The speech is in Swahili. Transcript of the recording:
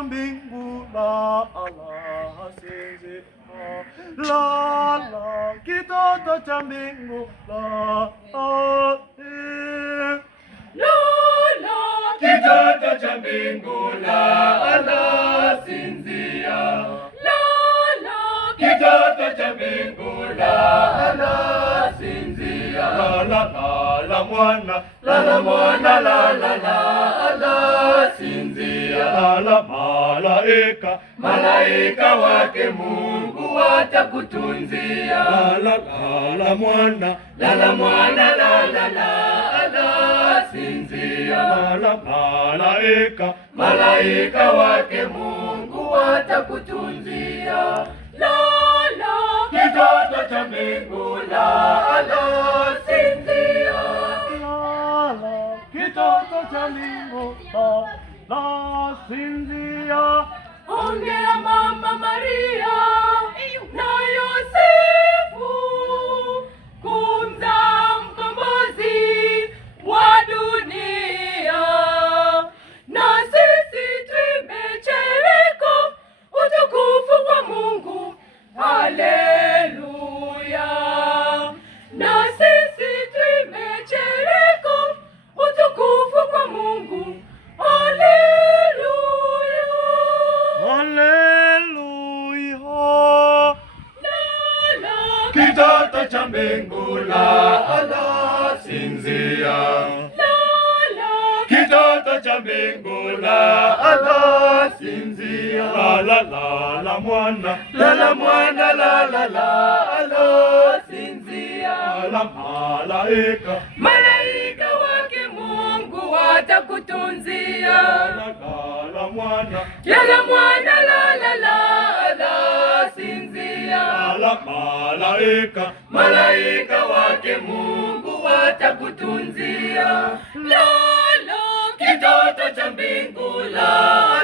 cha mbingu la sinzia, la la, kitoto cha mbingu la kitoto cha mbingu la sinzia, kitoto cha mbingu la sinzia, la mwana, la mwana, la sinzia, la malaika wake Mungu watakutunzia, la mwana, la mwana, la sinzia, malaika wake Mungu watakutunzia, kitoto cha mbingu la sinzia, kitoto cha mbingu la sinzia. Hongera Mama Maria na Yosefu kumzaa mkombozi wa dunia, na sisi tumechereka utukufu kwa Mungu. Haleluya! Na sisi tumechereka utukufu kwa Mungu. Haleluya! Haleluya! Kitoto cha mbingu la sinzia, kitoto cha mbingu la sinzia, la mwana, la mwana, la sinzia, malaika wake Mungu watakutunzia, la mwana, la mwana, la sinzia, malaika wake Mungu watakutunzia, kitoto cha mbingu la